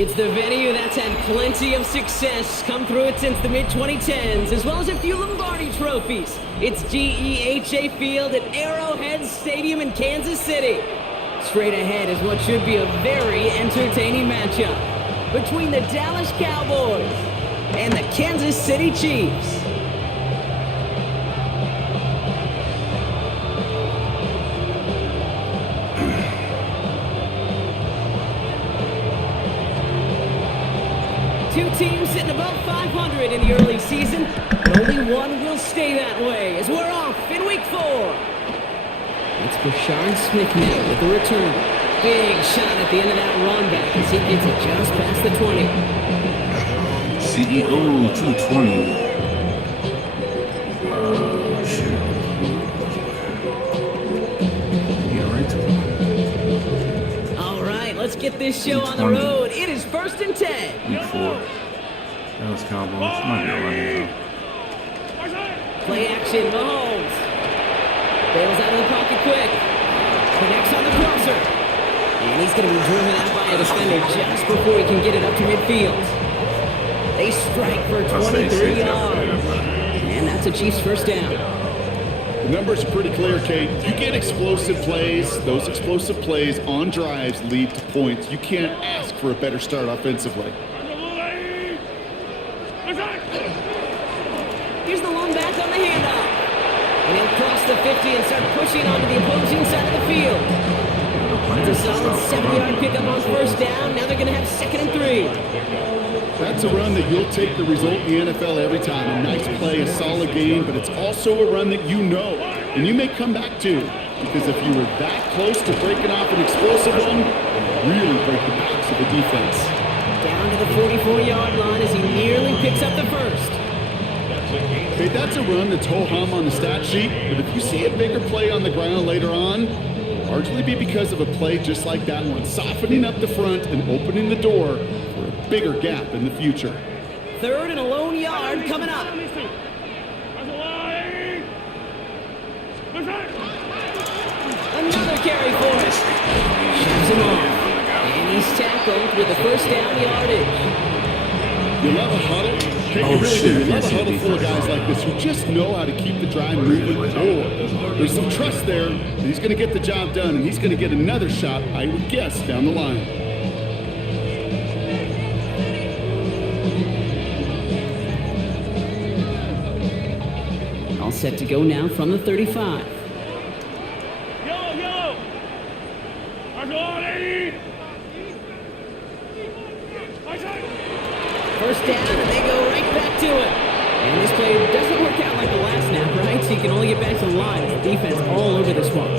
It's the venue that's had plenty of success come through it since the mid-2010s, as well as a few Lombardi trophies. It's GEHA Field at Arrowhead Stadium in Kansas City. Straight ahead is what should be a very entertaining matchup between the Dallas Cowboys and the Kansas City Chiefs. Two teams sitting above 500 in the early season, but only one will stay that way as we're off in week 4. It's Brashard Smith now with the return. Big shot at the end of that run back as he gets it just past the 20. CEO 220. Shit. Yeah, right. All right, let's get this show on the road. It is 1st and 10. Week 4. Dallas Cowboys. Might be around here. Play action, Mahomes. Bails out of the pocket quick. Connects on the crosser. And he's going to be driven out by a defender just before he can get it up to midfield. They strike for 23 yards. And that's a Chiefs first down. The numbers are pretty clear, Kate. You get explosive plays. Those explosive plays on drives lead to points. You can't ask for a better start offensively. Here's the one back on the handoff. And he'll cross the 50 and start pushing onto the opposing side of the field. It's a solid 7-yard pickup on first down. Now they're going to have 2nd and 3. That's a run that you'll take the result in the NFL every time. A nice play, a solid game, but it's also a run that you know and you may come back to. Because if you were that close to breaking off an explosive one, really break the backs of the defense. Down to the 44-yard line as he nearly picks up the first. Okay, that's a run that's ho-hum on the stat sheet, but if you see a bigger play on the ground later on, it'll largely be because of a play just like that one, softening up the front and opening the door for a bigger gap in the future. 3rd and a lone yard coming up. Another carry for it. Shoves him off. And he's tackled with the first down yardage. You love a huddle. You really do. You love a huddle full of guys like this who just know how to keep the drive moving forward. There's some trust there that he's going to get the job done, and he's going to get another shot, I would guess, down the line. All set to go now from the 35. First down, and they go right back to it. And this play doesn't work out like the last snap, right? So you can only get back to the line. The defense all over this one.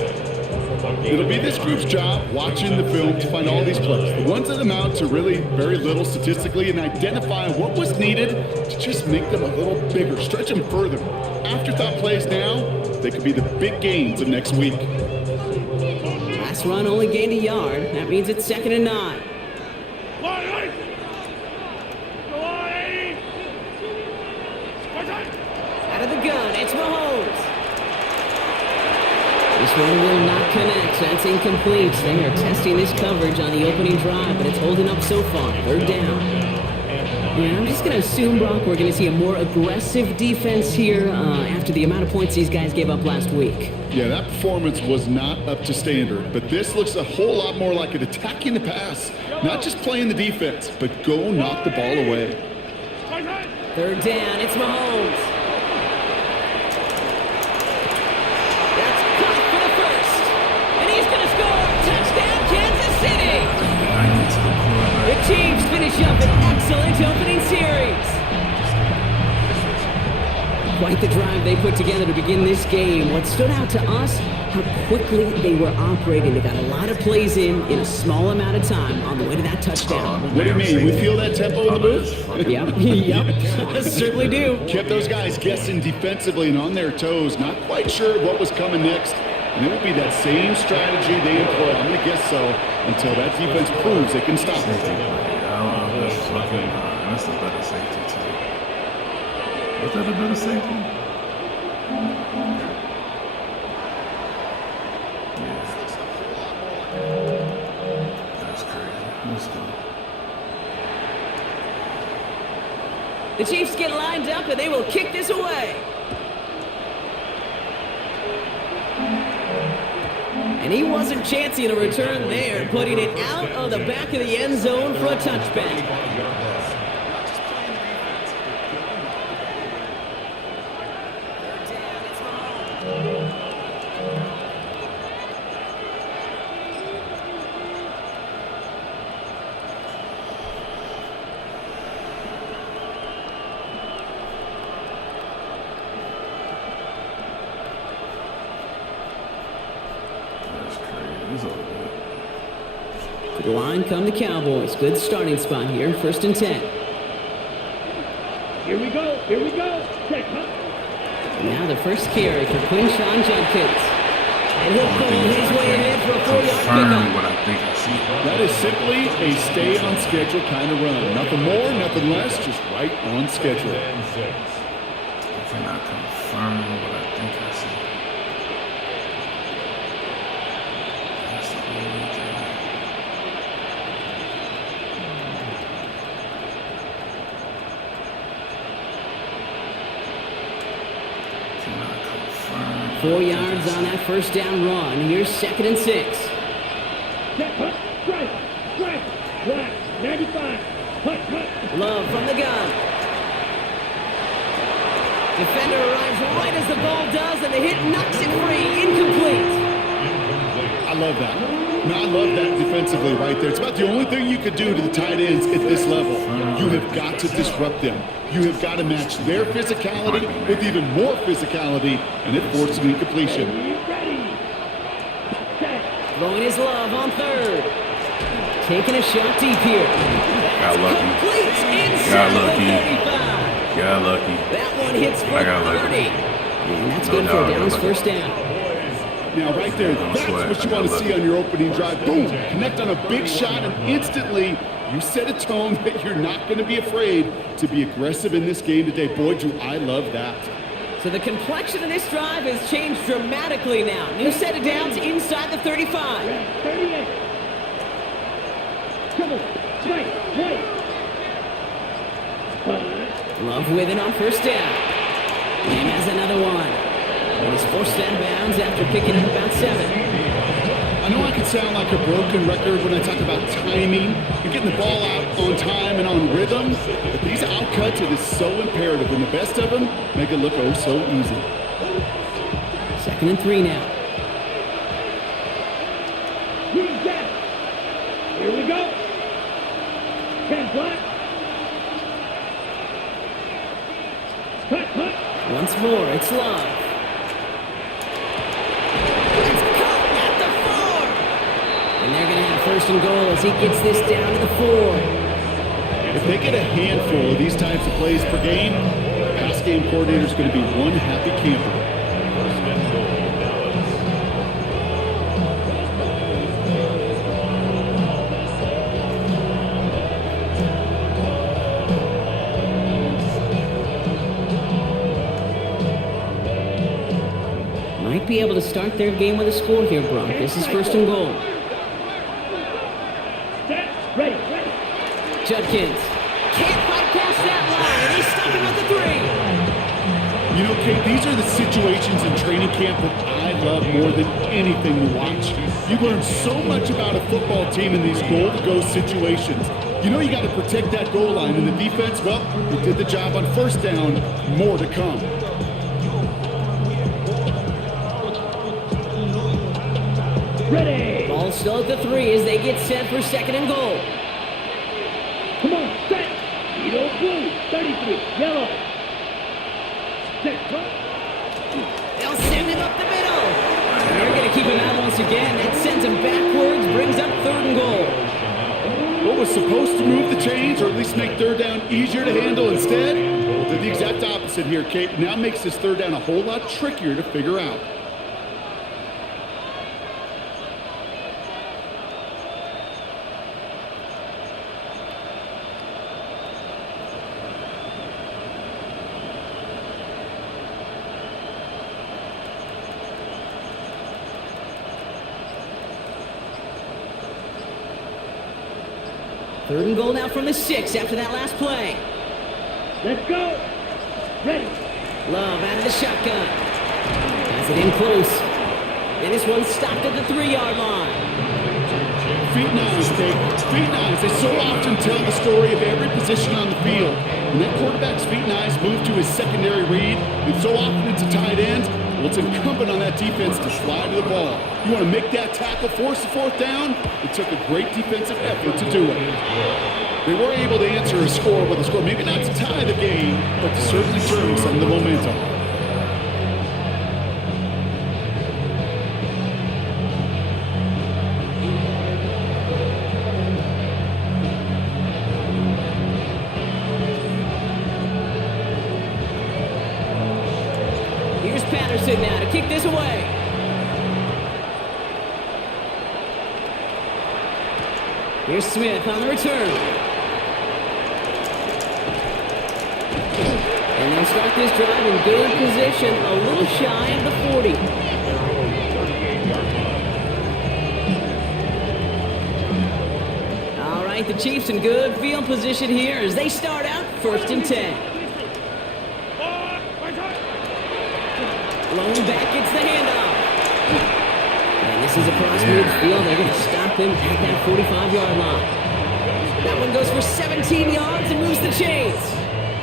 It'll be this group's job watching the film to find all these plays. The ones that amount to really very little statistically and identify what was needed to just make them a little bigger, stretch them further. Afterthought plays now, they could be the big gains of next week. Last run only gained a yard. That means it's 2nd and 9. Out of the gun, it's Mahomes. This one will not connect. That's incomplete. They are testing this coverage on the opening drive, but it's holding up so far. 3rd down. Yeah, I'm just going to assume, Brock, we're going to see a more aggressive defense here after the amount of points these guys gave up last week. Yeah, that performance was not up to standard, but this looks a whole lot more like it attacking the pass. Not just playing the defense, but go knock the ball away. 3rd down, it's Mahomes. That's caught for the first. And he's going to score. Touchdown, Kansas City. The Chiefs finish up an excellent opening series. Quite the drive they put together to begin this game. What stood out to us, how quickly they were operating. They got a lot of plays in a small amount of time on the way to that touchdown. What do you mean? We feel that tempo in the booth? Yep, certainly do. Kept those guys guessing defensively and on their toes, not quite sure what was coming next. And it will be that same strategy they employ, I'm going to guess so, until that defense proves they can stop it. That's a better safety, too. Was that a better safety? Yeah. That's crazy. Let's go. The Chiefs get lined up, and they will kick this away. And he wasn't chancing a return there, putting it out of the back of the end zone for a touchback. To the line come the Cowboys. Good starting spot here. 1st and 10. Here we go. Check, huh? Now the first carry for Quinshawn Judkins. And he'll pull his way ahead for a 4-yard pickup. What I think I see. That is simply a stay on schedule kind of run. Nothing more, nothing less, just right on schedule. I cannot confirm what I think I see. That's the only thing. Cannot confirm. 4 yards on that first down run. Here's 2nd and 6. Check, huh? Strike. Flat. 95. Hut. Love from the gun. Defender arrives right as the ball does, and the hit knocks it free. Incomplete. I love that. I love that defensively right there. It's about the only thing you could do to the tight ends at this level. You have got to disrupt them. You have got to match their physicality with even more physicality, and it forces an incompletion. Throwing his Love on 3rd. Taking a shot deep here. Got lucky. Complete inside Got the lucky. 35. Got lucky. That one hits for I got 30. lucky. And that's No good for doubt, I got Downs lucky. 1st down. Now, right there, that's sweat. what you I want to got see lucky. on your opening drive. Boom! Connect on a big shot, and instantly you set a tone that you're not going to be afraid to be aggressive in this game today. Boy, do I love that. So the complexion of this drive has changed dramatically now. New set of downs inside the 35. 38. Trouble. Strike. Play. Love with it on 1st down. And has another one. And he's forced out of bounds after picking up about 7. I know I can sound like a broken record when I talk about timing and getting the ball out on time and on rhythm, but these outcuts, it is so imperative, and the best of them make it look oh so easy. 2nd and 3 now. Green gas. Here we go. 10 flat. Cut. Once more, it's Love. It's caught at the 4. And they're going to have 1st and goal as he gets this down to the 4. If they get a handful of these types of plays per game, the pass game coordinator is going to be one happy camper. Might be able to start their game with a score here, Brock. This is 1st and goal. Set. Ready. Judkins can't fight past that line. He's stuck him at the 3. You know, Kate, these are the situations in training camp that I love more than anything to watch. You learn so much about a football team in these goal-to-go situations. You know you got to protect that goal line, and the defense, well, they did the job on 1st down. More to come. Ready. Ball still at the 3 as they get set for 2nd and goal. Come on. Set. Edo blue. 33. Yellow. Set. They'll send him up the middle. And they're going to keep him out once again. That sends him backwards, brings up 3rd and goal. What was supposed to move the chains, or at least make 3rd down easier to handle instead, did the exact opposite here, Kate. Now makes this 3rd down a whole lot trickier to figure out. Third and goal now from the 6 after that last play. Let's go. Ready. Love out of the shotgun. Has it in close. And this one's stopped at the 3-yard line. Feet nines, Dave. Feet nines. They so often tell the story of every position on the field. When that quarterback's feet nines move to his secondary read, and so often it's a tight end, well, it's incumbent on that defense to slide to the ball. You want to make that tackle, force the fourth down? It took a great defensive effort to do it. They were able to answer a score with a score, maybe not to tie the game, but to certainly turn some of the momentum. Here's Patterson now to kick this away. Here's Smith on the return. And they'll start this drive in good position, a little shy of the 40. All right, the Chiefs in good field position here as they start out 1st and 10. Lone back gets the handoff. And this is across midfield. They're going to stop him at that 45-yard line. That one goes for 17 yards and moves the chains.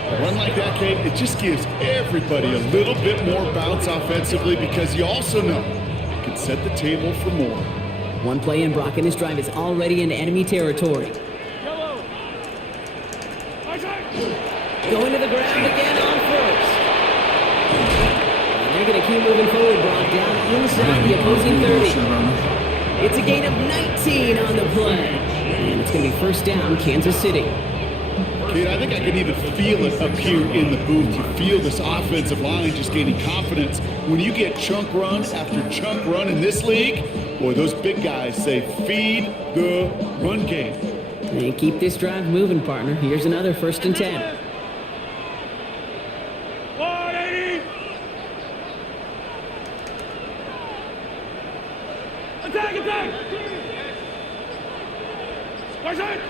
A run like that, Kate, it just gives everybody a little bit more bounce offensively because you also know it can set the table for more. One play in, Brock, and his drive is already in enemy territory. Going to the ground again on first. And they're going to keep moving forward, Brock, down inside the opposing 30. It's a gain of 19 on the play. And it's going to be 1st down, Kansas City. Kate, I think I can even feel it up here in the booth. You feel this offensive line just gaining confidence. When you get chunk run after chunk run in this league, boy, those big guys say, feed the run game. And keep this drive moving, partner. Here's another 1st and 10. Attack!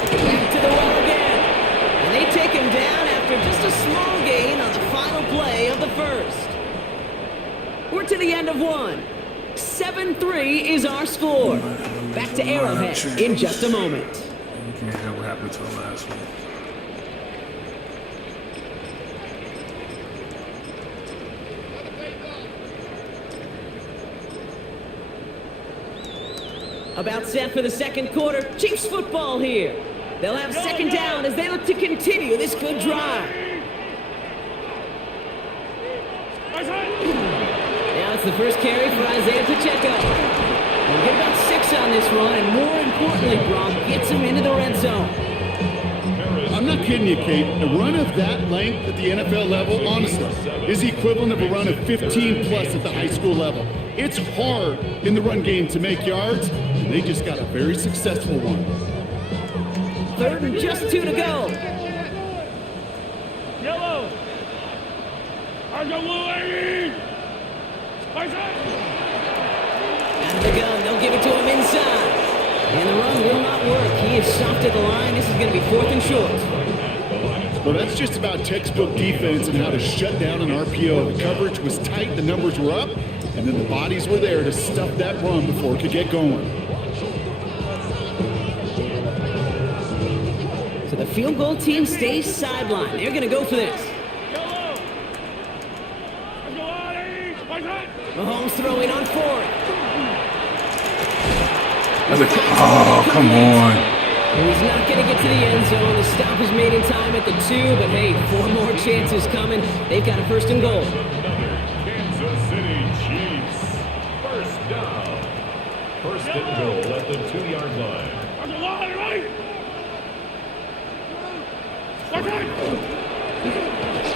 Back to the well again. And they take him down after just a small gain on the final play of the first. We're to the end of one. 7-3 is our score. Back to Arrowhead in just a moment. You can't have what happened to the last one. About set for the second quarter. Chiefs football here. They'll have 2nd down as they look to continue this good drive. Now it's the first carry for Isaiah Pacheco. We'll get about 6 on this run, and more importantly, Brock gets him into the red zone. I'm not kidding you, Kate. A run of that length at the NFL level, honestly, is the equivalent of a run of 15-plus at the high school level. It's hard in the run game to make yards, and they just got a very successful one. 3rd and just 2 to go. Yellow! Out of the gun, they'll give it to him inside. And the run will not work. He is soft at the line. This is going to be 4th and short. Well, that's just about textbook defense and how to shut down an RPO. The coverage was tight, the numbers were up, and then the bodies were there to stuff that run before it could get going. So the field goal team stays sidelined. They're going to go for this. Mahomes throwing on 4th. Oh, come on. He's not going to get to the end zone. The stop is made in time at the 2, but hey, 4 more chances coming. They've got a 1st and goal. Kansas City Chiefs. 1st down. 1st and goal at the 2-yard line.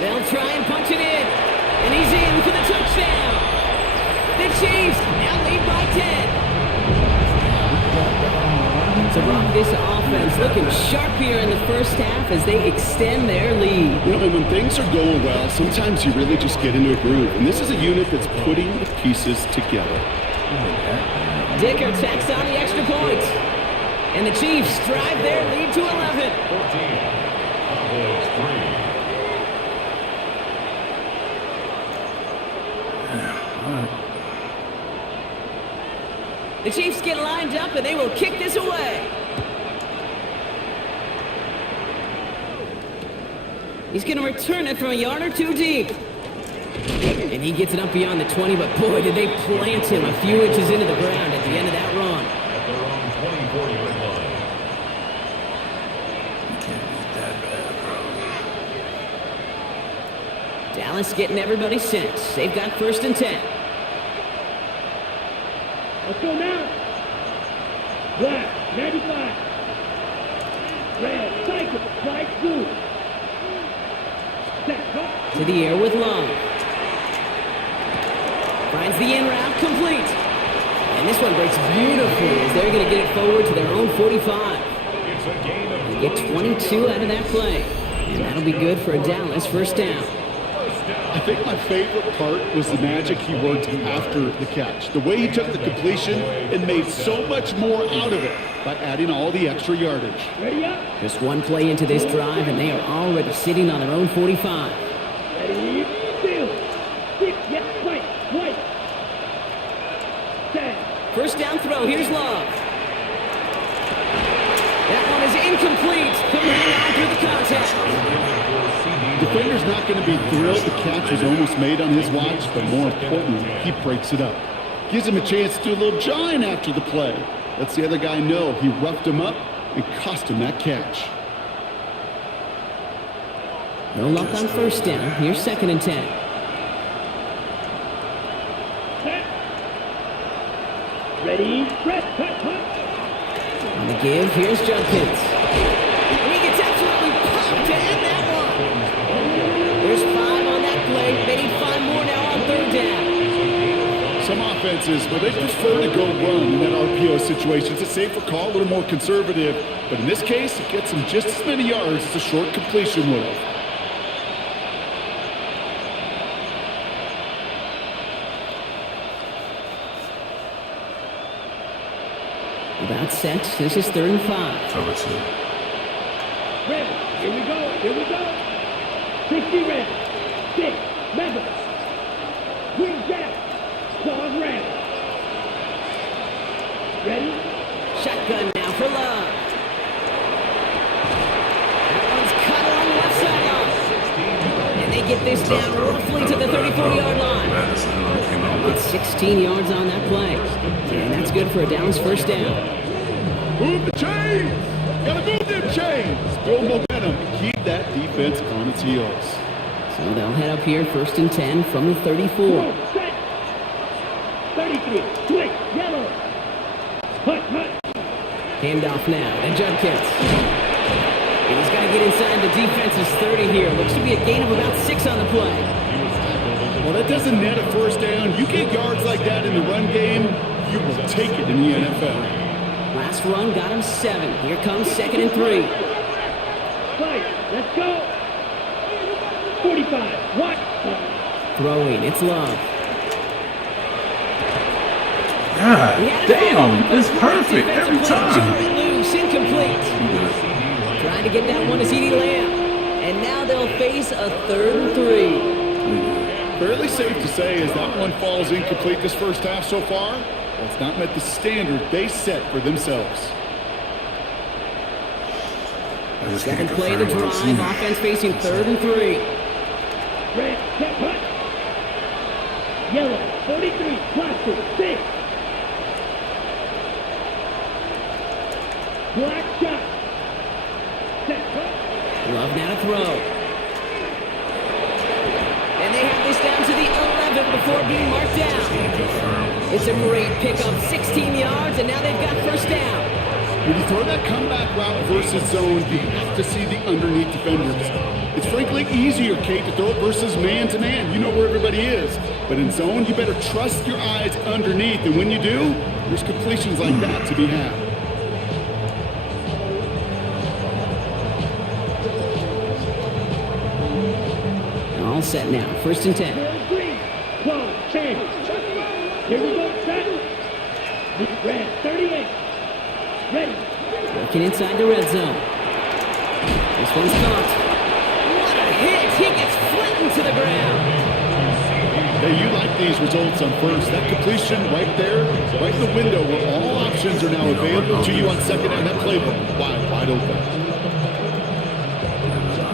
They'll try and punch it in. And he's in for the touchdown. The Chiefs now lead by 10. So Brock, this offense looking sharp here in the first half as they extend their lead. You know, and when things are going well, sometimes you really just get into a groove. And this is a unit that's putting the pieces together. Dicker tacks on the extra point. And the Chiefs drive their lead to 11. 14. Cowboys 3. The Chiefs get lined up, and they will kick this away. He's going to return it from a yard or two deep. And he gets it up beyond the 20, but boy, did they plant him a few inches into the ground at the end of that run. At their own 24-yard line. You can't beat that bad, bro. Dallas getting everybody set. They've got 1st and 10. Let's go now. Black, 95. Red, cycle, right through. To the air with Long. Finds the in route, complete. And this one breaks beautifully as they're going to get it forward to their own 45. It's a gain of They get 22 out of that play. And that'll be good for a Dallas 1st down. I think my favorite part was the magic he worked after the catch. The way he took the completion and made so much more out of it by adding all the extra yardage. Ready up. Just one play into this drive, and they are already sitting on their own 45. Ready, still. 6, yes, right. 10. 1st down throw, here's Love. That one is incomplete. Couldn't hang on through the contact. Defender's not going to be thrilled the catch was almost made on his watch, but more importantly, he breaks it up. Gives him a chance to do a little jawing after the play. Lets the other guy know he roughed him up and cost him that catch. No luck on 1st down. Here's 2nd and 10. Set. Ready, press, cut. On the give, here's Judkins. And he gets absolutely pumped to end that one. There's 5 on that play. They need 5 more now on 3rd down. Some offenses, well, they prefer to go run in that RPO situation. It's a safer call, a little more conservative. But in this case, it gets them just as many yards as a short completion would have. About set. This is 3rd and 5. Cover 2. Red, here we go. 60 red. 6, Memphis. Green jack. Claws red. Ready? Shotgun now for Love. That one's cut on the left sideline. And they get this down roughly to the 34-yard line. It's 16 yards on that play. And that's good for a Dallas 1st down. Move the chains! Gotta move them chains! Build momentum and keep that defense on its heels. So they'll head up here 1st and 10 from the 34. Set. 33, swing, yellow. Hut. Handoff now to Judkins. And he's got to get inside the defense's 30 here. Looks to be a gain of about 6 on the play. Well, that doesn't net a 1st down. You get yards like that in the run game, you will take it in the NFL. Last run got him 7. Here comes 2nd and 3. Fight, let's go. 45, what? Throwing, it's Love. God damn, it's perfect every time. Loose, incomplete. Trying to get that one to CeeDee Lamb. And now they'll face a 3rd and 3. Fairly safe to say as that one falls incomplete this 1st half so far, well, it's not met the standard they set for themselves. 2nd play of the drive, offense facing 3rd and 3. Red, set, hut. Yellow, 43, plastic, 6. Black shot. Set, hut. Love now to throw. And they have this down to the 11 before being marked down. It's a great pickup, 16 yards, and now they've got 1st down. When you throw that comeback route versus zone, you have to see the underneath defenders. It's frankly easier, Kate, to throw it versus man-to-man. You know where everybody is. But in zone, you better trust your eyes underneath. And when you do, there's completions like that to be had. All set now, 1st and 10. Green, close, change. Here we go, set. Red, 38. Ready. Working inside the red zone. This one's caught. the ground. Hey, you like these results on first. That completion right there, right in the window where all options are now available to you on second down. That playbook wide open. Let's go.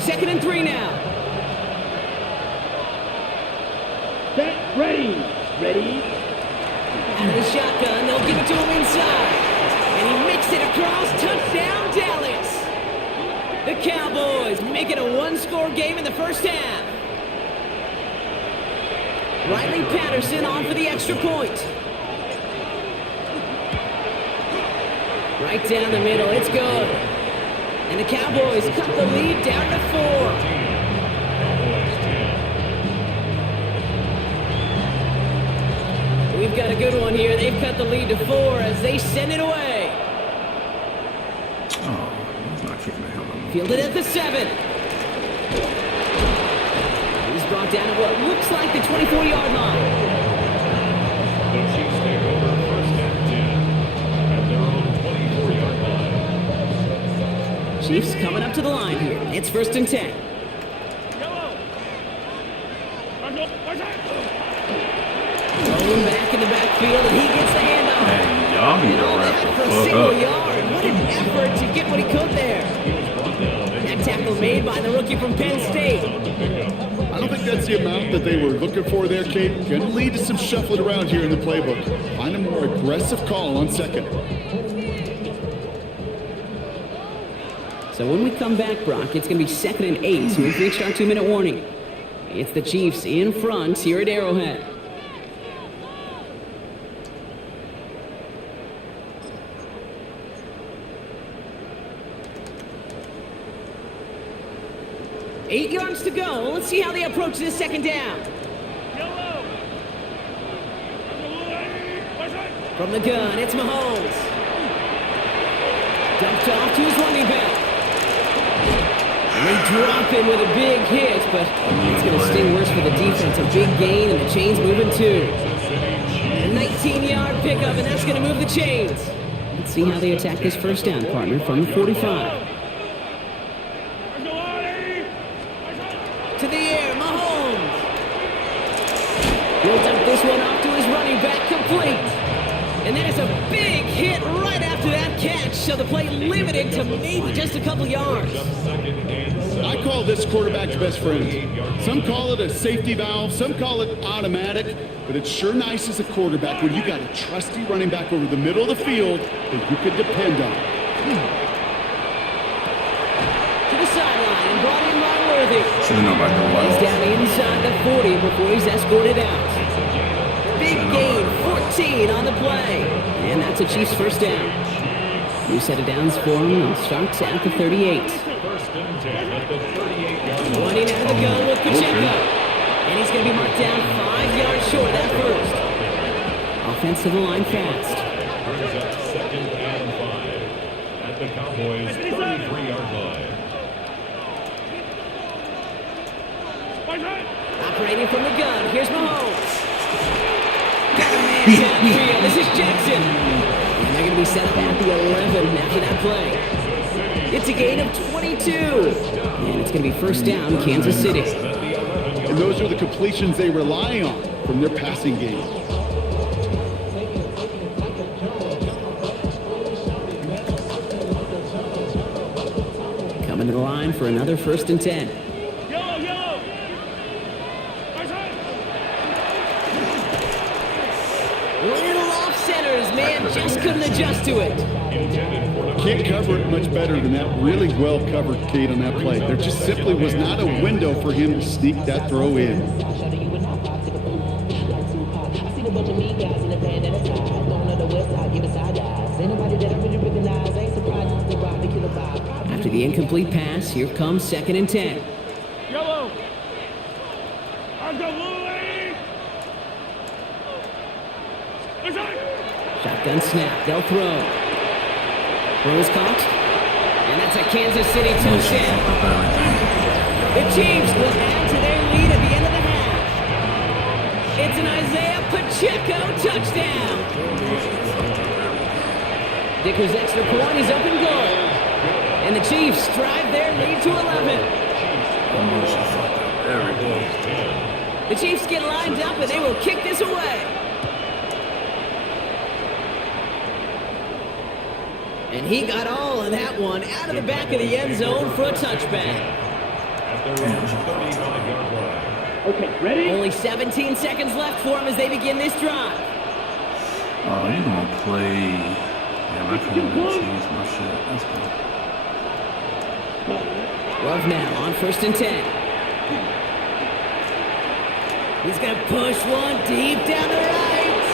Second and 3 now. Set, ready. Ready. Out of the shotgun, they'll give it to him inside. And he makes it across. Touchdown, Dallas. The Cowboys make it a one-score game in the first half. Riley Patterson on for the extra point. Right down the middle, it's good. And the Cowboys cut the lead down to 4. We've got a good one here. They've cut the lead to 4 as they send it away. Oh, he's not kicking the hell out of me. Fielded at the 7. He's brought down at what looks like the 24-yard line. The Chiefs take over first and 10 at their own 24-yard line. Chiefs coming up to the line here. It's first and 10. Rolling back in the backfield, and he gets the handoff. Hey, y'all need to wrap the For a fuck single up. yard. What an effort to get what he could there. That tackle made by the rookie from Penn State. I don't think that's the amount that they were looking for there, Kate. Going to lead to some shuffling around here in the playbook. Find a more aggressive call on second. So when we come back, Brock, it's going to be second and 8. So we've reached our 2-minute warning. It's the Chiefs in front here at Arrowhead. Eight yards to go. Let's see how they approach this second down. From the gun, it's Mahomes. Dumped off to his running back. And they drop him with a big hit, but it's going to sting worse for the defense. A big gain, and the chains moving too. A 19-yard pickup, and that's going to move the chains. Let's see how they attack this first down, partner, from the 45. To the air, Mahomes. He'll dump this one off to his running back, complete. And that is a big hit right after that catch, so the play limited to maybe just a couple yards. I call this quarterback's best friend. Some call it a safety valve, some call it automatic, but it's sure nice as a quarterback when you got a trusty running back over the middle of the field that you can depend on. To the sideline and brought in by Worthy. Should know about the He's wild. down inside the 40 before he's escorted out. Big gain, 14 on the play. And that's a Chiefs first down. New set of downs for him and starts at the 38. First and 10 at the 38-yard line. Running out of the gun with Pacheco. And he's going to be marked down 5 yards short of that first. Offensive line fast. Brings up second and 5 at the Cowboys' 33-yard line. Operating from the gun. Here's Mahomes. Got a man downfield. This is Jackson. And they're going to be set up at the 11 after that play. It's a gain of 22. And it's going to be first down, Kansas City. And those are the completions they rely on from their passing game. Coming to the line for another first and 10. Little off centers, man, just couldn't adjust to it. Can't cover it much better than that. Really well covered, Kate, on that play. There just simply was not a window for him to sneak that throw in. After the incomplete pass, here comes second and 10. Shotgun snap, they'll throw. Throws caught. And that's a Kansas City touchdown. The Chiefs will add to their lead at the end of the half. It's an Isaiah Pacheco touchdown. Dicker's extra point is up and good. And the Chiefs drive their lead to 11. The Chiefs get lined up and they will kick this away. And he got all of that one out of the back of the end zone for a touchback. Okay, ready? Only 17 seconds left for him as they begin this drive. Oh, you gonna play? Yeah, I can't even change my shit. That's cool. Love now on 1st and 10. He's going to push one deep down the right.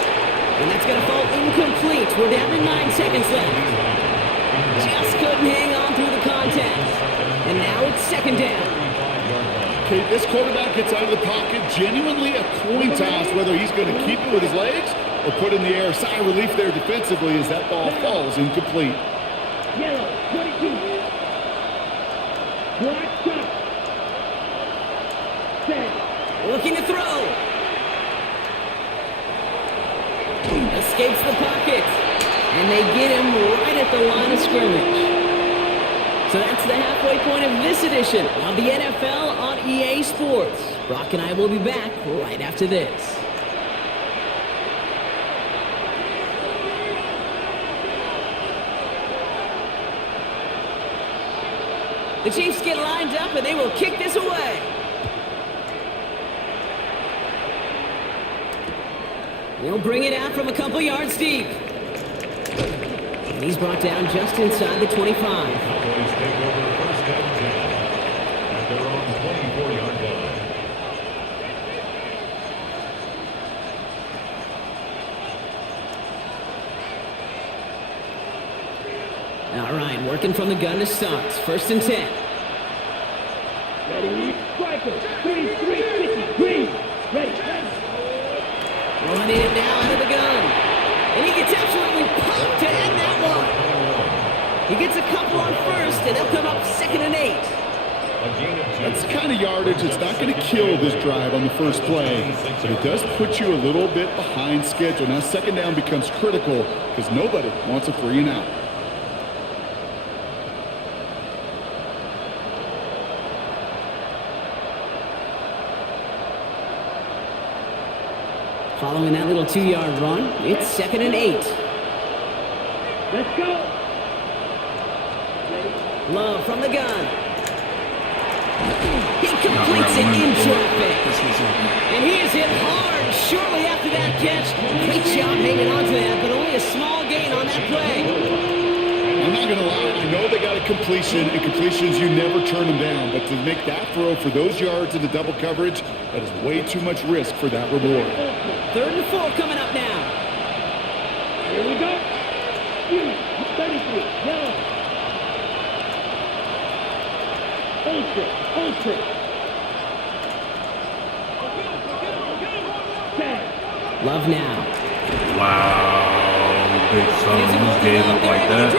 And that's going to fall incomplete. We're down to 9 seconds left. Just couldn't hang on through the contest. And now it's 2nd down. Okay, this quarterback gets out of the pocket, genuinely a coin toss whether he's going to keep it with his legs or put in the air. Sigh of relief there defensively as that ball falls incomplete. Yellow, 22. Black shot. Set. Looking to throw. Escapes the pocket. And they get him right at the line of scrimmage. So that's the halfway point of this edition of the NFL on EA Sports. Brock and I will be back right after this. The Chiefs get lined up and they will kick this away. They'll bring it out from a couple yards deep. And he's brought down just inside the 25. Cowboys take over 1st and 10 at their own 24-yard line. All right, working from the gun to start. 1st and 10. Ready? Striker. 3-3-50. Green. Ready. Running it now out of the gun. And he gets absolutely pumped to end that one. He gets a couple on 1st, and they'll come up 2nd and 8. That's the kind of yardage that's not going to kill this drive on the first play, but it does put you a little bit behind schedule. Now 2nd down becomes critical because nobody wants a 3 and out. Following that little 2-yard run, it's 2nd and 8. Let's go. Love from the gun. He completes it in traffic. And he is hit hard shortly after that catch. Great job hanging on to that, but only a small gain on that play. I'm not going to lie, I know they got a completion, and completions, you never turn them down, but to make that throw for those yards into double coverage, that is way too much risk for that reward. 3rd and 4 coming up now. Here we go. 33. Yellow. Ultra. Love now. Wow, big son, who gave it like that?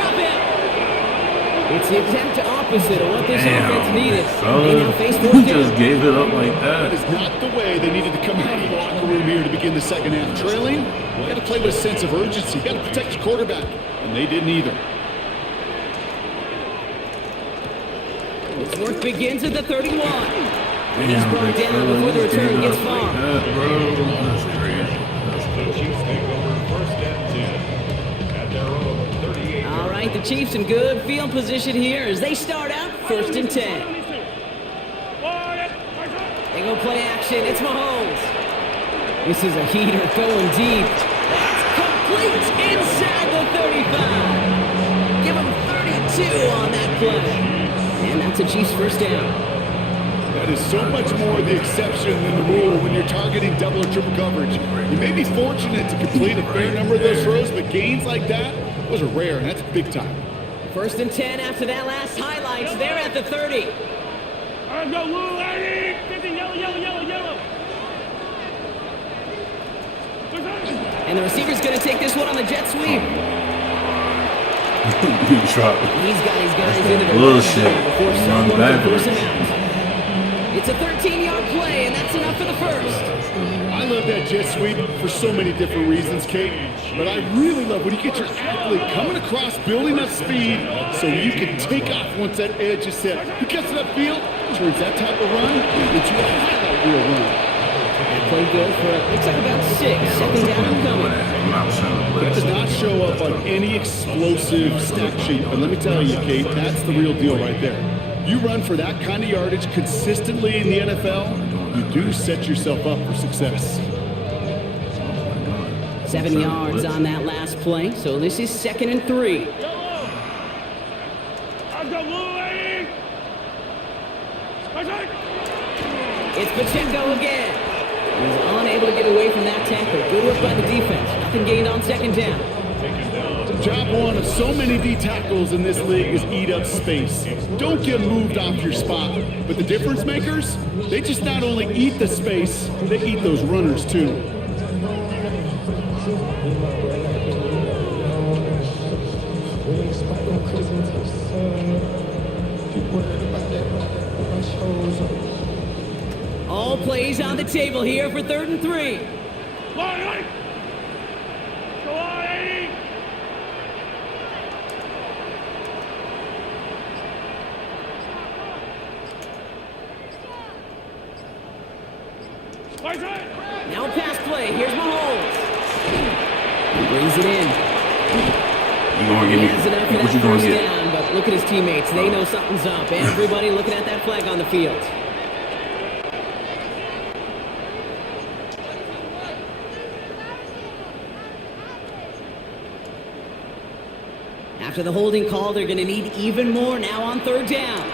It's the exact opposite of what this offense needed. Who just gave it up like That that? is not the way they needed to come out of the locker room here to begin the 2nd half. Trailing, you got to play with a sense of urgency. You got to protect your quarterback, and they didn't either. This work begins at the 31. Damn, He's brought big down fella, before the you gave return it gets up far. like that, bro. That's crazy. The Chiefs take over 1st and 10 at their own 38. All right, the Chiefs in good field position here as they start out 1st and 10. They go play action. It's Mahomes. This is a heater going deep. That's complete inside the 35. Give him 32 on that play. And that's a Chiefs 1st down. That is so much more the exception than the rule when you're targeting double or triple coverage. You may be fortunate to complete a fair number of those throws, but gains like that, those are rare, and that's big time. 1st and 10 after that last highlights. They're at the 30. Let's go, Lou, Eddie. 50, yellow. And the receiver's going to take this one on the jet sweep. You drop it. He's got his guys into the Bullshit. before Run someone can force backwards. him out. It's a 13-yard play, and that's enough for the first. I love that jet sweep for so many different reasons, Kate. But I really love when you get your athlete coming across, building up speed, so you can take off once that edge is set. He gets it upfield, turns that type of run into a highlight reel run. Played good for, looks like about 6. Second down and coming. That does not show up on any explosive stat sheet. But let me tell you, Kate, that's the real deal right there. You run for that kind of yardage consistently in the NFL, you do set yourself up for success. 7 yards on that last play, so this is 2nd and 3. It's Pacheco again. He's unable to get away from that tackle. Good work by the defense. Nothing gained on 2nd down. Job one of so many D tackles in this league is eat up space. Don't get moved off your spot. But the difference makers, they just not only eat the space, they eat those runners too. All plays on the table here for 3rd and 3. Now pass play. Here's Mahomes. He brings it in. You gonna give me? Has enough for What that you gonna first get? down, but look at his teammates. They know something's up. Everybody looking at that flag on the field. After the holding call, they're going to need even more now on 3rd down.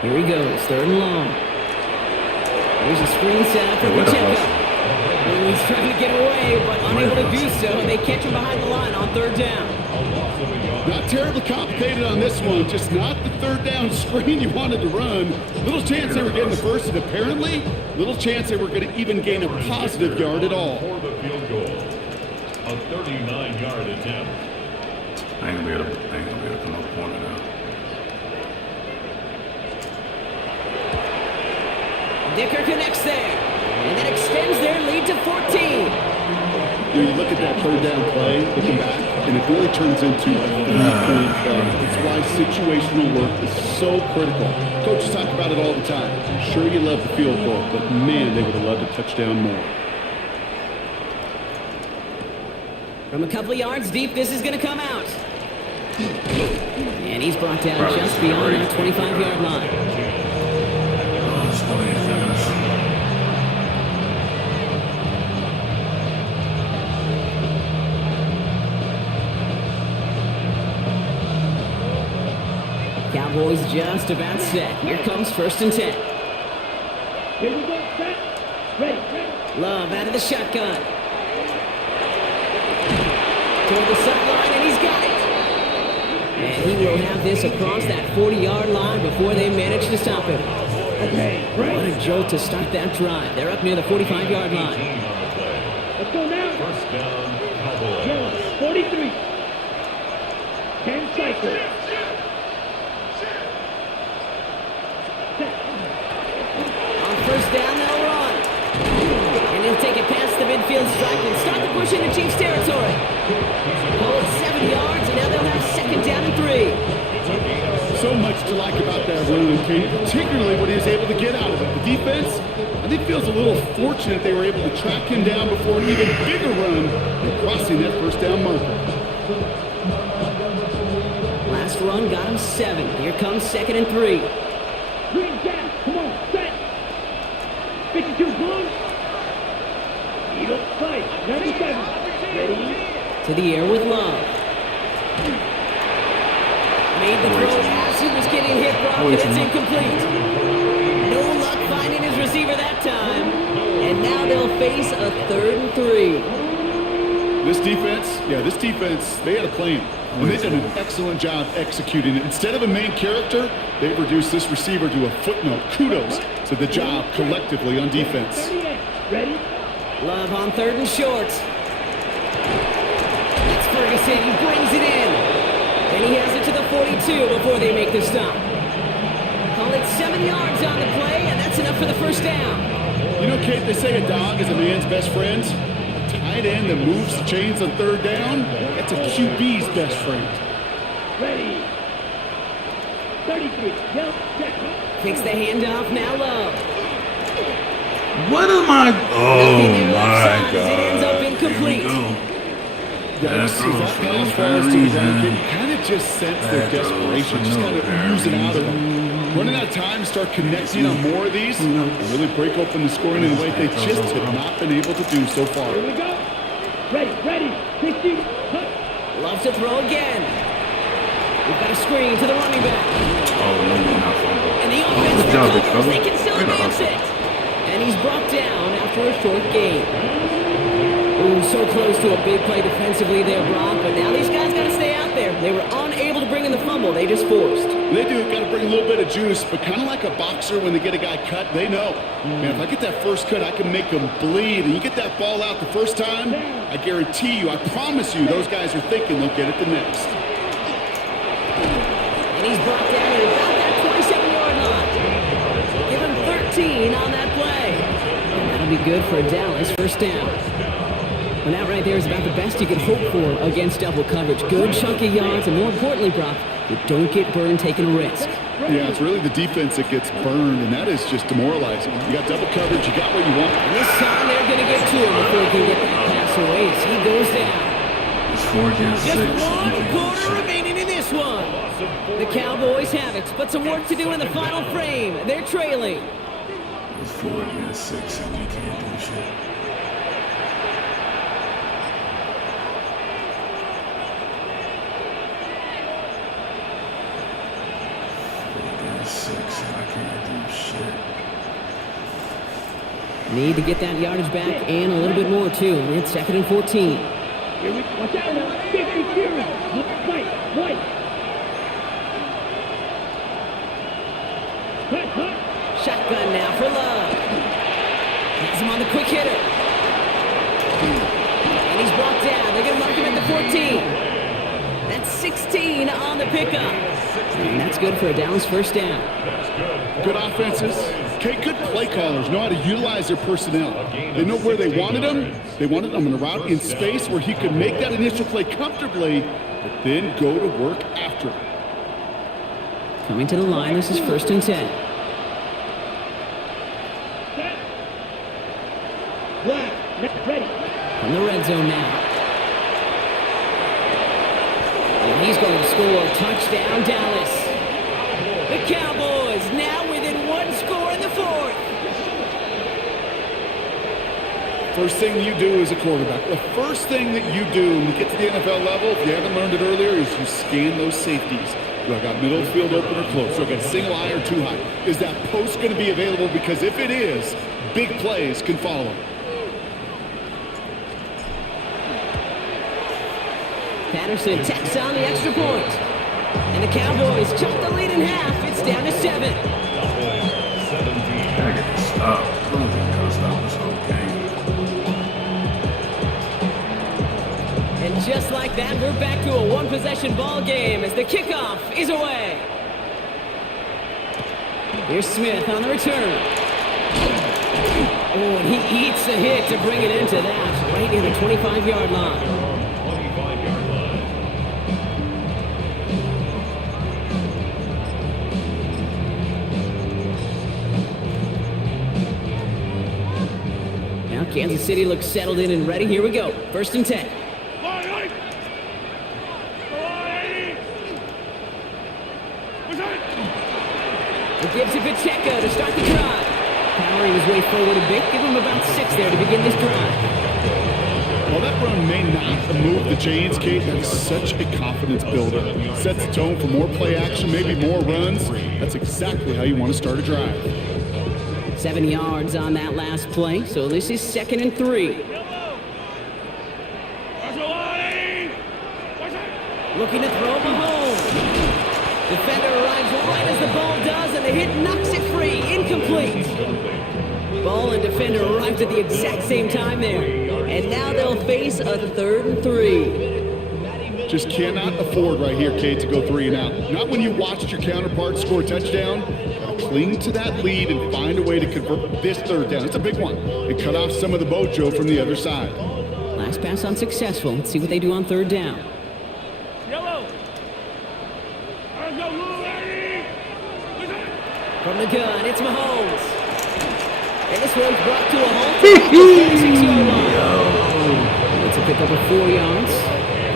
Here he goes, 3rd and long. There's a screen set up for Pacheco. He's trying to get away, but unable to do so. They catch him behind the line on 3rd down. Not terribly complicated on this one, just not the 3rd down screen you wanted to run. Little chance they were getting the first, and apparently, little chance they were going to even gain a positive yard at all. For the field goal. A 39-yard attempt. I ain't gonna be able to come up corner now. Dicker connects there, and that extends their lead to 14. You look at that 3rd down play, looking back, and it really turns into a 3-point play. It's why situational work is so critical. Coaches talk about it all the time. Sure, you love the field goal, but man, they would have loved a touchdown more. From a couple of yards deep, this is going to come out. And he's brought down just beyond that 25-yard line. Cowboys just about set. Here comes 1st and 10. Here we go, set, ready. Love out of the shotgun. Toward the sideline, and he's got it. And he will have this across that 40-yard line before they manage to stop him. Okay, What a jolt to start that drive. They're up near the 45-yard line. let's go now. First down, Cowboys. Yellow, 43. 10 cycles. On 1st down, they'll run. And he'll take it past the midfield stripe and start the push into Chiefs territory. Oh, it's 7 yards, and now they'll have 2nd down and 3. So much to like about that run, Kate, particularly what he was able to get out of it. The defense, I think, feels a little fortunate they were able to track him down before an even bigger run and crossing that 1st down marker. Last run got him 7. Here comes 2nd and 3. Green gas, come on, set. 52 blue. Eagle fight, 97. Ready. To the air with Love. Made the throw as he was getting hit, Brock, and it's incomplete. No luck finding his receiver that time. And now they'll face a 3rd and 3. This defense, they had a plan. And they've done an excellent job executing it. Instead of a main character, they've reduced this receiver to a footnote. Kudos to the job collectively on defense. 38. Ready. Love on 3rd and short. That's Ferguson. He brings it in. And he has it to the 42 before they make the stop. Call it 7 yards on the play, and that's enough for the first down. You know, Kate, they say a dog is a man's best friend. A tight end that moves the chains on third down, that's a QB's best friend. Ready. 33. Yep. Check. Takes the handoff, now low. What am I? Oh Nothing there my left God! sides. It ends up incomplete. Here we go. Yeah, That you see that throws for pass no falls to the reason. ground. You kind of just sense their That throws desperation, for just no kind of oozing out of them. Running out of time, start connecting on more of these, and really break open the scoring in a way they just have not been able to do so far. Here we go. Ready. 60. Cut. Loves to throw again. We've got a screen to the running back. Oh, no, you're not fumble. And the offense Good job, big recovers. fella. They can still Way to advance hustle. it. And he's brought down after a short gain. Ooh, so close to a big play defensively there, Brock. But now these guys got to stay out there. They were unable to bring in the fumble. They just forced. They do got to bring a little bit of juice, but kind of like a boxer when they get a guy cut, they know. Man, if I get that first cut, I can make them bleed. And you get that ball out the first time, I guarantee you, I promise you, those guys are thinking they'll get it the next. And he's brought down at about that 27-yard line. Give him 13 on that play. And that'll be good for Dallas. First down. And that right there is about the best you could hope for against double coverage. Good chunky yards, and more importantly, Brock, you don't get burned taking a risk. Yeah, it's really the defense that gets burned, and that is just demoralizing. You got double coverage, you got what you want. And this time they're going to get to him before he can get that pass away as he goes down. It's 4 against 6. Just one quarter remaining in this one. The Cowboys have it, but some work to do in the final frame. They're trailing. It's 4 against 6, and you can't do shit. Need to get that yardage back and a little bit more, too. It's 2nd and 14. Here we watch out now. 50 series. Right. Cut. Shotgun now for Love. Has him on the quick hitter. And he's brought down. They're going to mark him at the 14. That's 16 on the pickup. And that's good for a Dallas first down. Good offenses. Okay, good play callers know how to utilize their personnel. They know where they wanted them. They wanted them in a route in space where he could make that initial play comfortably, but then go to work after it. Coming to the line, this is 1st and 10. Black. Ready. From the red zone now. And he's going to score. Touchdown, Dallas. The Cowboys now within 1 score in the 4th. First thing you do as a quarterback, the first thing that you do when you get to the NFL level, if you haven't learned it earlier, is you scan those safeties. Do I got middle field open or close? Do I got a single eye or too high? Is that post going to be available? Because if it is, big plays can follow. Patterson tacks on the extra point. And the Cowboys chop the lead in half. It's down to 7. Gotta get this stop. I don't think I gotta stop this whole game. And just like that, we're back to a one-possession ball game as the kickoff is away. Here's Smith on the return. Oh, and he eats the hit to bring it into that, right near the 25-yard line. 25-yard line. Now Kansas City looks settled in and ready. Here we go. 1st and 10. It gives it Pacheco to start the drive. Powering his way forward a bit. Give him about 6 there to begin this drive. While that run may not move the chains, Kate, that's such a confidence builder. Sets the tone for more play action, maybe more runs. That's exactly how you want to start a drive. 7 yards on that last play, so this is 2nd and 3. Looking to throw Mahomes. Defender arrives right as the ball does, and the hit knocks it free. Incomplete. Ball and defender arrived at the exact same time there. And now they'll face a 3rd and 3. Just cannot afford right here, Kate, to go 3 and out. Not when you watched your counterpart score a touchdown. Gotta cling to that lead and find a way to convert this 3rd down. It's a big one. And cut off some of the mojo from the other side. Last pass unsuccessful. Let's see what they do on 3rd down. Yellow. From the gun, it's Mahomes. And this one's brought to a halt at the 46-yard line. It's a pickup of 4 yards.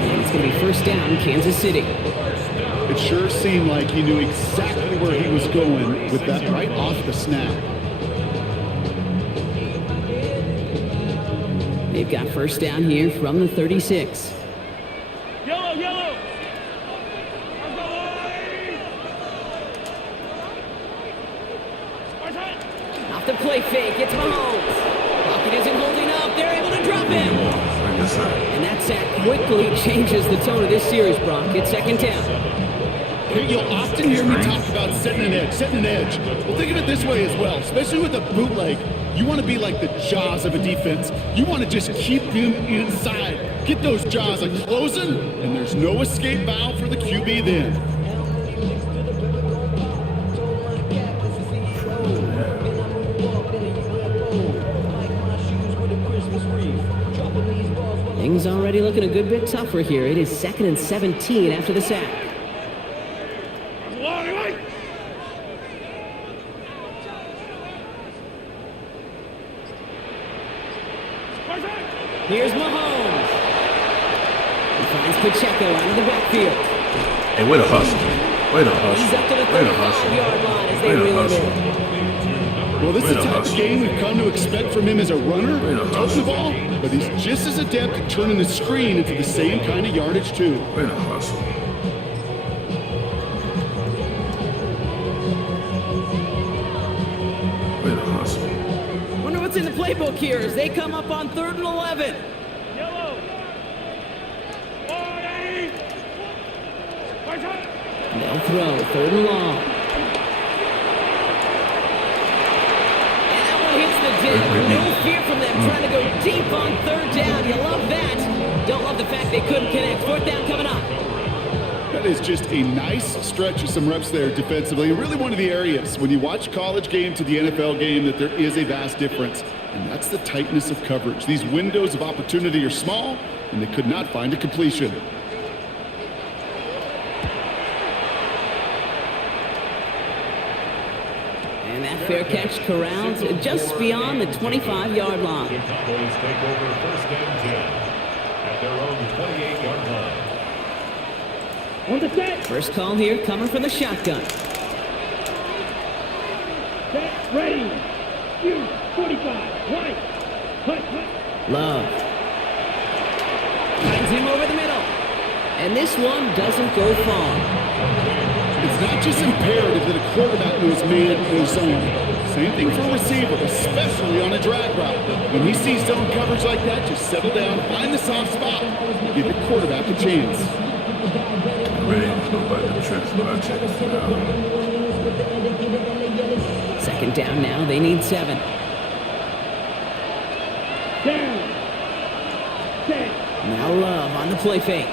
And it's going to be 1st down, Kansas City. It sure seemed like he knew exactly where he was going with that right off the snap. They've got 1st down here from the 36. Yellow, yellow. Off the play fake, it's Mahomes. Pocket isn't holding up. They're able to drop him. And that sack quickly changes the tone of this series, Brock. It's 2nd down. Hey, you'll often hear me talk about setting an edge. Well, think of it this way as well, especially with a bootleg. You want to be like the jaws of a defense. You want to just keep them inside. Get those jaws closing, and there's no escape valve for the QB then. Things already looking a good bit tougher here. It is 2nd and 17 after the sack. Here's Mahomes. He finds Pacheco out of the backfield. Hey, way to hustle. Way to He's hustle. up to the Way to hustle. 35-yard line as they Way to reel it hustle. in. Well, this is Way the to type of hustle. game we've come to expect from him as a runner, Way to touching the hustle. ball, but he's just as adept at turning the screen into the same kind of yardage, too. Way to hustle. Way to hustle. Wonder what's in the playbook here as they come up on 3rd and 11. Yellow. They'll throw 3rd and long. And that one hits the deck. No fear from them trying to go deep on 3rd down. You love that. Don't love the fact they couldn't connect. 4th down coming up. That is just a nice stretch of some reps there defensively. Really one of the areas when you watch college game to the NFL game that there is a vast difference. And that's the tightness of coverage. These windows of opportunity are small, and they could not find a completion. And that fair catch corralled just beyond the 25-yard The line. Cowboys take over 1st and 10 at their own 28-yard line. On the set. First call here coming from the shotgun. Set. Ready. Shoot. 45. Right. Hut. Love. Finds him over the middle. And this one doesn't go far. It's not just imperative that a quarterback knows man or zone. Same thing for a receiver, especially on a drag route. When he sees zone coverage like that, just settle down, find the soft spot, give the quarterback a chance. Ready to go by the transfer checks now. 2nd down now. They need 7. Down. Set. Now Love on the play fake.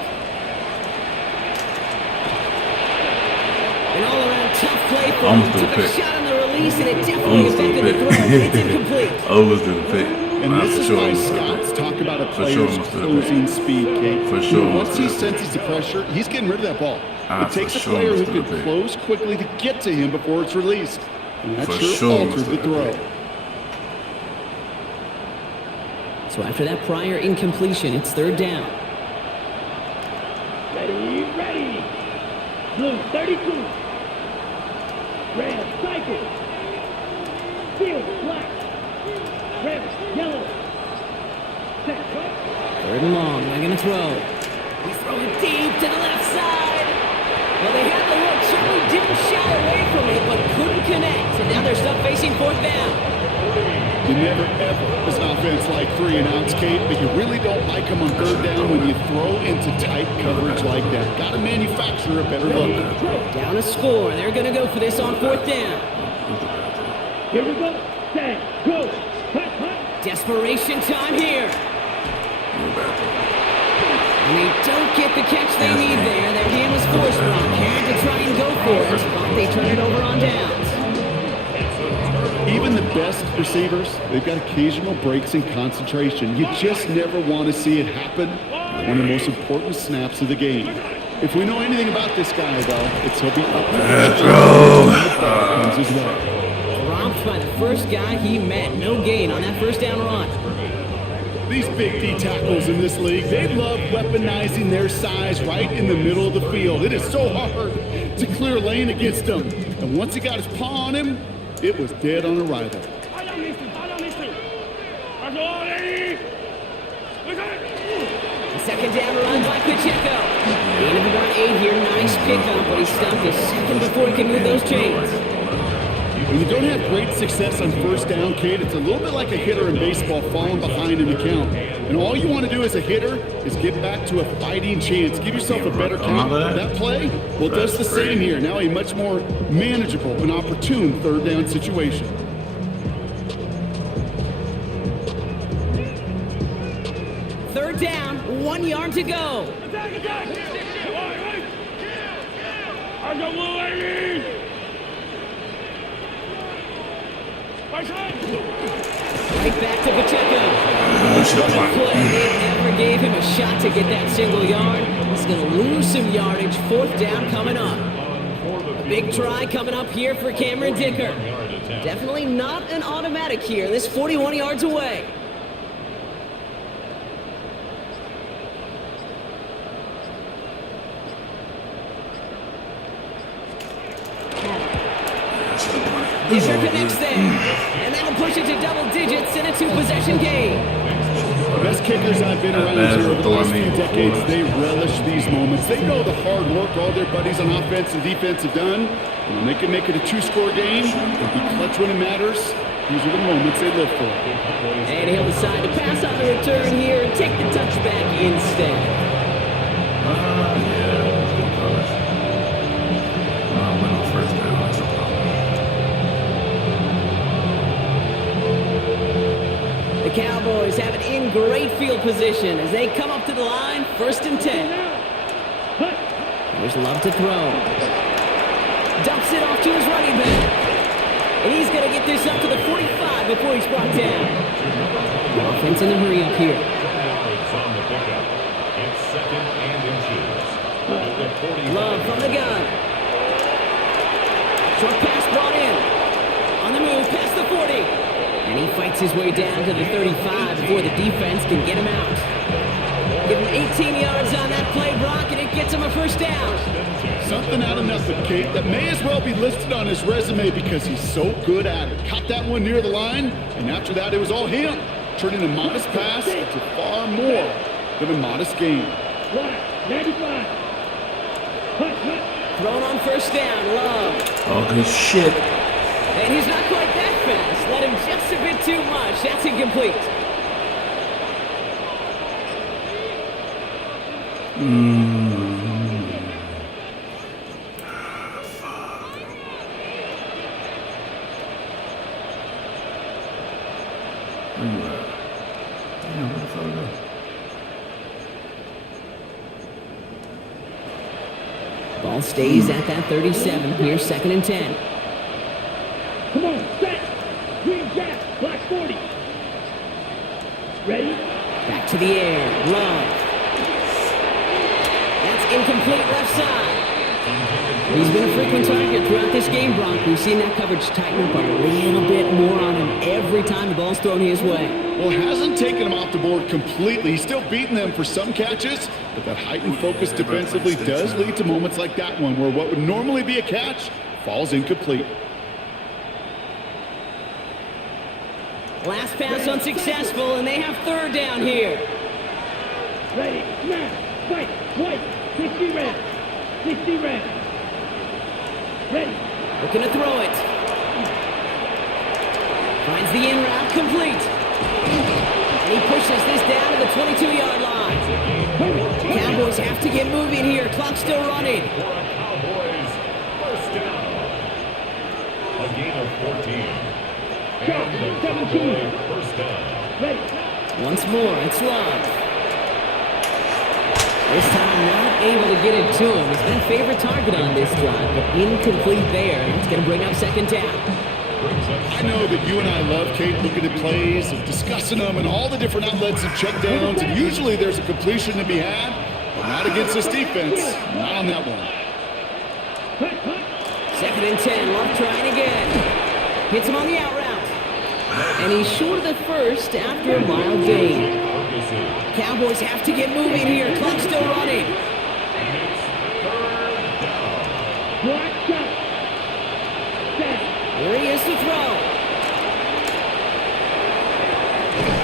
An all-around tough play for Almost him. threw a Took a pick. shot on the release, and it definitely Almost threw affected a the throw. It's pick. incomplete. Almost did a pick. And Nah, this for is sure why almost did a pick. scouts talk about a For sure player's almost did a pick. closing speed, Kate. For sure Once almost he did a pick. senses the pressure, he's getting rid of that ball. Ah, It takes for a sure player who almost did a can pick. close quickly to get to him before it's released. And that For sure sure altered almost the did a throw. pick. So after that prior incompletion, it's 3rd down. Ready. Ready. Blue. 32. Red. Cycle. Field. Black. Red. Yellow. Set. 3rd and long. They're going to throw. He's throwing deep to the left side. Well, they had the look. Certainly didn't shy away from it, but couldn't connect. And now they're stuck facing 4th down. You never, ever, as an offense, like 3 and outs, Kate, but you really don't like them on 3rd down when you throw into tight coverage like that. Got to manufacture a better look. Down a score. They're going to go for this on 4th down. Here we go. Set. Go. Hut. Desperation time here. And they don't get the catch they need there. Their hand was forced, Brock. Had to try and go for it, but they turn it over on downs. Even the best receivers, they've got occasional breaks in concentration. You just never want to see it happen on one of the most important snaps of the game. If we know anything about this guy, though, it's he'll be up for as well. Dropped by the first guy he met. No gain on that first down run. These big D tackles in this league, they love weaponizing their size right in the middle of the field. It is so hard to clear lane against them. And once he got his paw on him, it was dead on arrival. Second down run by Pacheco. Gain of about 8 here. Nice pickup, but he stopped a second before he could move those chains. When you don't have great success on first down, Kate, it's a little bit like a hitter in baseball falling behind in the count. And all you want to do as a hitter is get back to a fighting chance. Give yourself a better count. That play, well, it does the same here. Now a much more manageable and opportune third down situation. Third down, 1 yard to go. Right back to Pacheco. They never gave him a shot to get that single yard. He's going to lose some yardage. Fourth down coming up. A big try coming up here for Cameron Dicker. Definitely not an automatic here. This 41 yards away. Disher connects there, and that'll push it to double digits in a 2-possession game. The best kickers I've been around here over the last few decades, they relish these moments. They know the hard work all their buddies on offense and defense have done. And when they can make it a 2-score game and be clutch when it matters, these are the moments they live for. And he'll decide to pass on the return here and take the touchback instead. The Cowboys have it in great field position as they come up to the line, 1st and 10. There's Love to throw. Dumps it off to his running back. And he's going to get this up to the 45 before he's brought down. Offense in the hurry up here. Love from the gun. Short pass brought in. On the move, past the 40. And he fights his way down to the 35 before the defense can get him out. Give him 18 yards on that play, Brock, and it gets him a first down. Something out of nothing, Kate, that may as well be listed on his resume because he's so good at it. Caught that one near the line, and after that, it was all him. Turning a modest pass into far more than a modest gain. Thrown on first down, Love. Oh, good shit. And he's not quite that fast. Let him just a bit too much. That's incomplete. Ball stays at that 37. Here's 2nd and 10. Come on, set. Green jack, black 40. Ready? Back to the air. Love. That's incomplete left side. He's been a frequent target throughout this game, Brock. We've seen that coverage tighten up a little bit more on him every time the ball's thrown his way. Well, it hasn't taken him off the board completely. He's still beating them for some catches, but that heightened focus defensively does lead to moments like that one where what would normally be a catch falls incomplete. Last pass unsuccessful, and they have 3rd down here. Ready, snap, fight, white, 60 red, 60 red. Ready. Looking to throw it. Finds the in route complete. And he pushes this down to the 22-yard line. Cowboys have to get moving here. Clock still running. Cowboys, first down. A gain of 14. And the Cowboys first down. Ready. Once more, it's Love. This time not able to get it to him. He's been a favorite target on this drive, but incomplete there. It's going to bring up second down. I know that you and I love, Kate, looking at plays and discussing them and all the different outlets and checkdowns, and usually there's a completion to be had, but not against this defense. Not on that one. 2nd and 10. Love trying again. Hits him on the out route. And he's short of the first after a mild gain. Cowboys have to get moving here. Clock still running. Here he is to throw.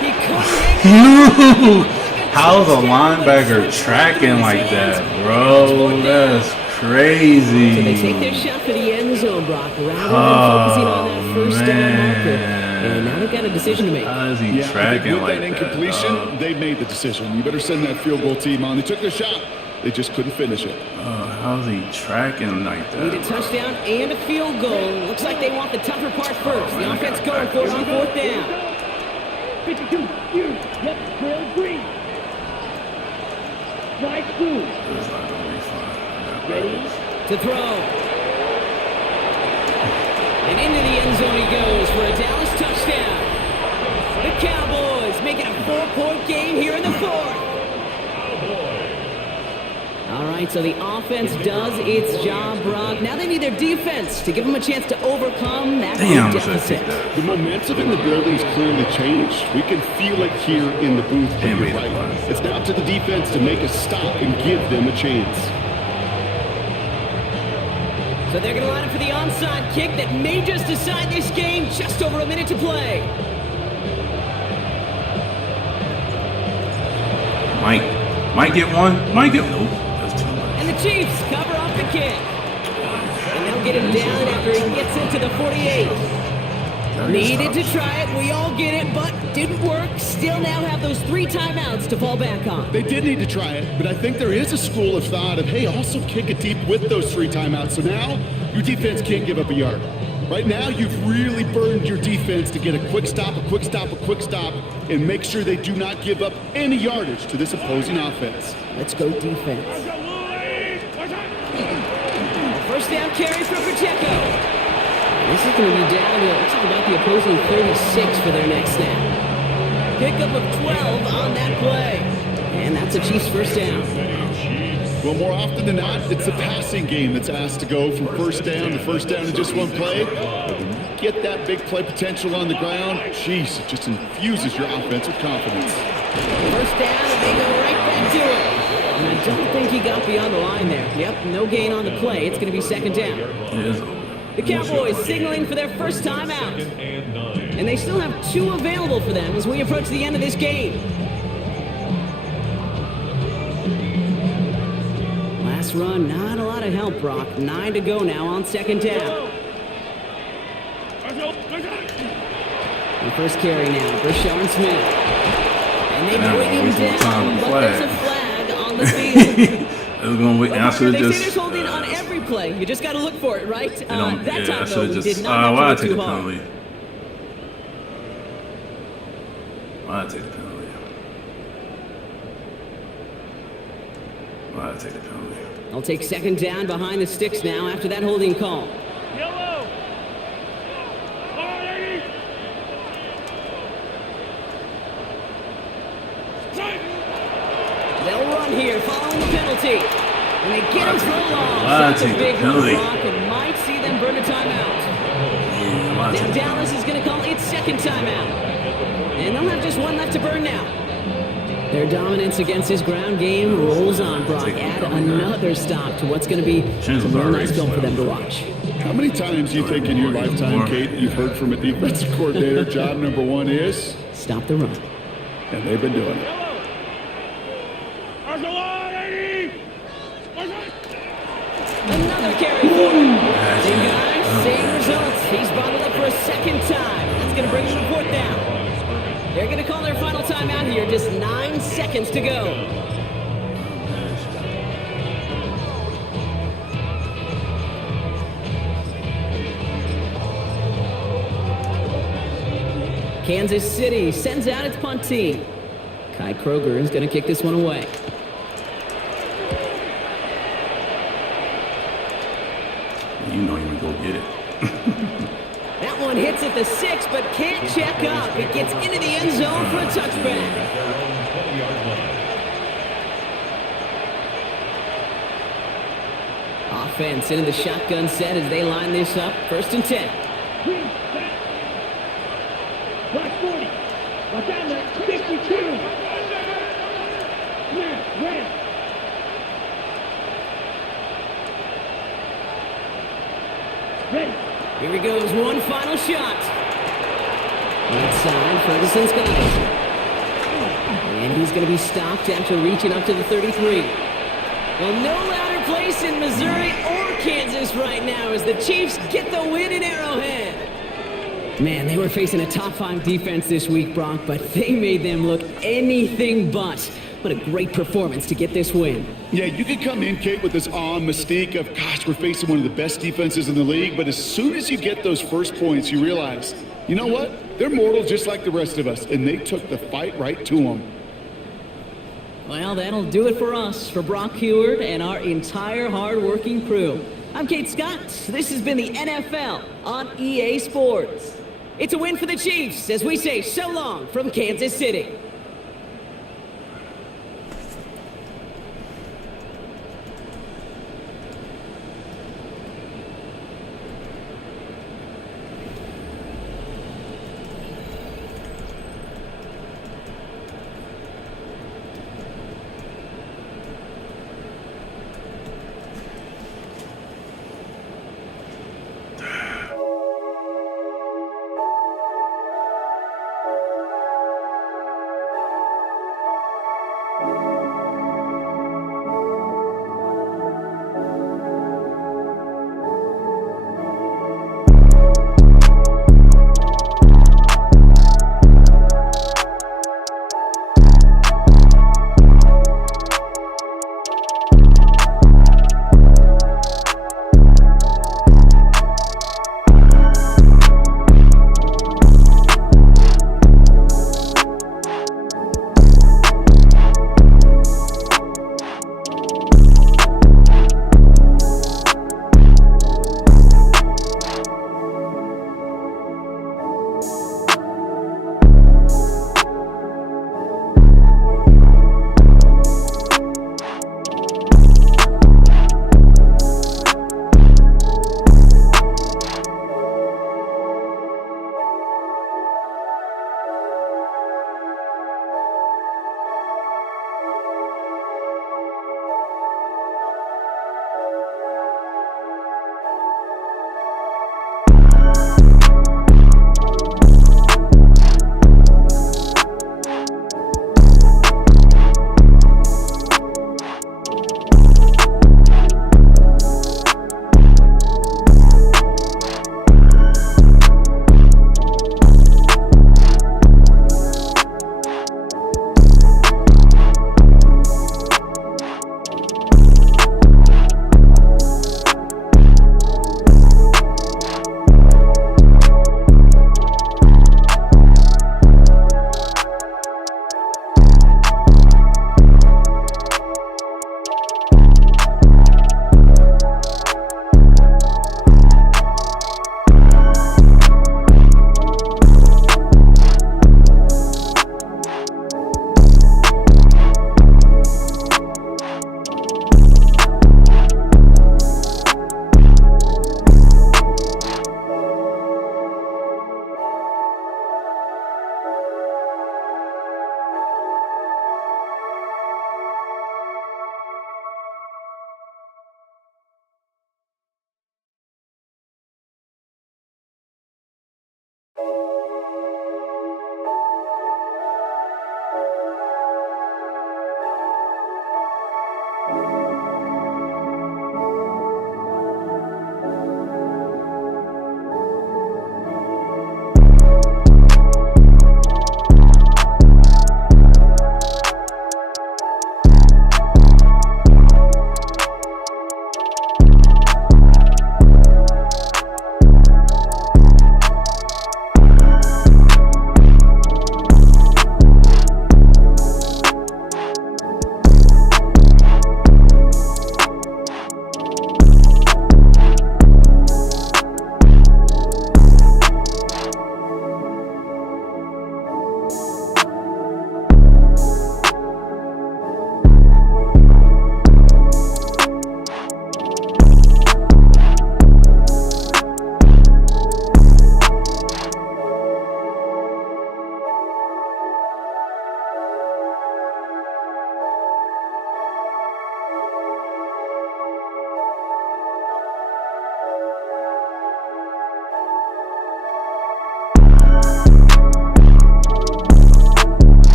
He couldn't. How's a linebacker tracking like that, bro? That's crazy. So they take their shot for the end zone, Brock, rather than focusing on that first down marker. And now they've got a decision to make. How is he tracking with like that that? incompletion, they made the decision. You better send that field goal team on. They took their shot. They just couldn't finish it. How's he tracking like that? Need a touchdown and a field goal. Looks like they want the tougher part first. The offense going for it on 4th down. 52, you, yep, trail green. Strike 2. That's not gonna be fun. Ready to throw. And into the end zone he goes for a Dallas touchdown. The Cowboys making a 4-point game here in the 4th. All right, so the offense does its job, Brock. Now they need their defense to give them a chance to overcome that deficit. The momentum in the building's clearly changed. We can feel it here in the booth. But you're right. It's now up to the defense to make a stop and give them a chance. So they're going to line up for the onside kick that may just decide this game. Just over a minute to play. Might get one. Might get. Nope. And the Chiefs cover off the kick. And they'll get him down after he gets into the 48. Needed to try it. We all get it, but didn't work. Still now have those 3 timeouts to fall back on. They did need to try it, but I think there is a school of thought of, hey, also kick it deep with those 3 timeouts. So now your defense can't give up a yard. Right now, you've really burned your defense to get a quick stop, and make sure they do not give up any yardage to this opposing offense. Let's go defense. First down carry for Pacheco. This is going to be down to, looks like about the opposing 36 for their next snap. Pickup of 12 on that play. And that's a Chiefs first down. Well, more often than not, it's the passing game that's asked to go from first down to in just one play. But when you get that big play potential on the ground, jeez, it just infuses your offense with confidence. First down, and they go right back to it. And I don't think he got beyond the line there. Yep, no gain on the play. It's going to be second down. The Cowboys signaling for their first time out. And they still have 2 available for them as we approach the end of this game. Last run, not a lot of help, Brock. 9 to go now on second down. The first carry now for Sean Smith. And they bring him down, but there's a flag on the field. I should have just. They say there's holding on every play. You just got to look for it, right? That time, though, we did not have to go too hard. Why'd I take the penalty? Why'd I take the penalty? I'll take second down behind the sticks now after that holding call. Yellow. They'll run here following the penalty. And they get him for a long. That's a big penalty. And might see them burn a timeout. Now Dallas is going to call its second timeout. And they'll have just 1 left to burn now. Their dominance against his ground game rolls on, Brock. Add another stop to what's going to be some real nice film for them to watch. How many times do you think in your lifetime, Kate, you've heard from a defensive coordinator, job number 1 is? Stop the run. And they've been doing it. Another carry forward. Same guys, same results. He's brought it up for a second time. That's going to bring him to 4th down. They're going to call their final timeout here. Just 9 seconds to go. Kansas City sends out its punt team. Kai Kroger is going to kick this one away. you know you go get it. That one hits at the 6, but can't check up. It gets into the end zone for a touchback. At their own 20-yard line. Offense into the shotgun set as they line this up. 1st and 10. Green, set. Black 40. Watch out, man. 52. Snap, red. Ready. Here he goes, one final shot. Inside, Ferguson's got it. And he's going to be stopped after reaching up to the 33. Well, no louder place in Missouri or Kansas right now as the Chiefs get the win in Arrowhead. Man, they were facing a top 5 defense this week, Brock, but they made them look anything but. What a great performance to get this win. Yeah, you could come in, Kate, with this mystique of, gosh, we're facing one of the best defenses in the league, but as soon as you get those first points, you realize, you know what? They're mortal just like the rest of us, and they took the fight right to them. Well, that'll do it for us, for Brock Heward and our entire hard-working crew. I'm Kate Scott. This has been the NFL on EA Sports. It's a win for the Chiefs as we say so long from Kansas City.